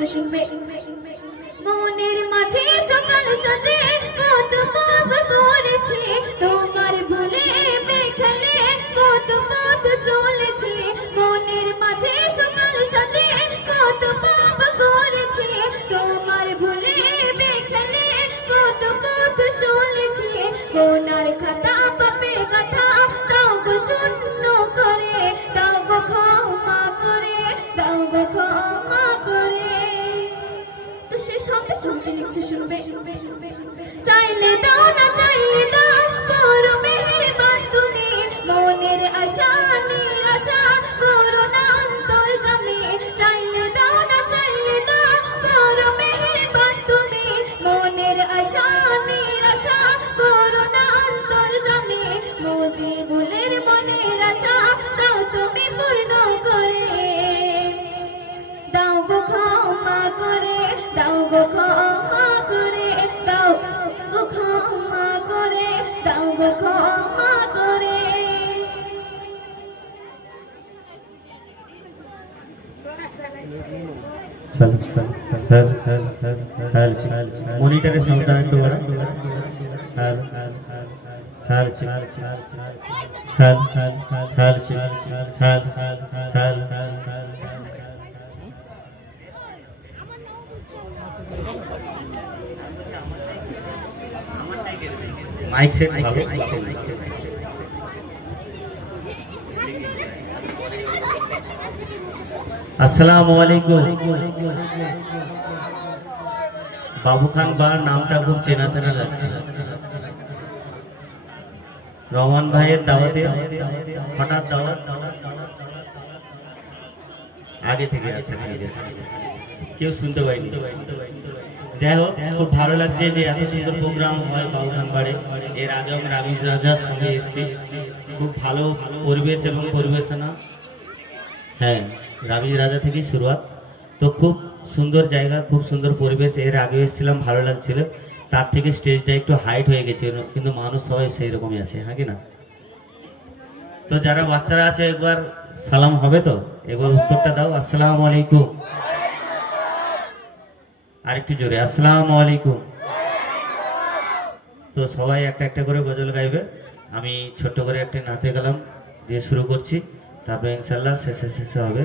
লিখছে শুনবে মনের মাঝে সকাল সাজে কত পাপ তোমার ভুলে কত পথ চলেছে। মনের মাঝে সকাল সাজে কত পাপ করেছে, তোমার ভুলে বেখালে কত পথ চলেছে। কোনার খাতা something to should be. গো ক্ষমা করে দাও গো ক্ষমা করে দাও গো ক্ষমা করে মনিটরের সাউন্ডটা একটু বাড়া হ্যাল হ্যাল হ্যাল হ্যাল হ্যাল হ্যাল হ্যাল হ্যাল হ্যাল মাইক সেট ভালো। আসসালামু আলাইকুম। বাবু খান বার নামটা খুব চেনা চেনা লাগছে। রহমান ভাইয়ের দাওয়াতে হঠাৎ দাওয়াত আগে থেকে আছে কেউ শুনতে পাইনি যাই হোক খুব ভালো লাগছে যে এত সুন্দর প্রোগ্রাম হয় বাড়ে এর আগে আমি রাবিজ রাজার সঙ্গে এসেছি। খুব ভালো পরিবেশ এবং পরিবেশনা। হ্যাঁ রাবিজ রাজা থেকেই শুরুয়াত। তো খুব সুন্দর জায়গা, খুব সুন্দর পরিবেশ। এর আগে এসেছিলাম, ভালো লাগছিল। তার থেকে স্টেজটা একটু হাইট হয়ে গেছে, কিন্তু মানুষ সবাই সেই রকমই আছে হ্যাঁ কি না? তো যারা বাচ্চারা আছে, একবার সালাম হবে তো? একবার উত্তরটা দাও। আসসালামু আলাইকুম। আরেকটু জোরে, আসসালামু আলাইকুম। তো সবাই একটা একটা করে গজল গাইবে। আমি ছোট্ট করে একটা নাতে গেলাম, দিয়ে শুরু করছি। তারপরে ইনশাল্লাহ শেষে শেষে হবে।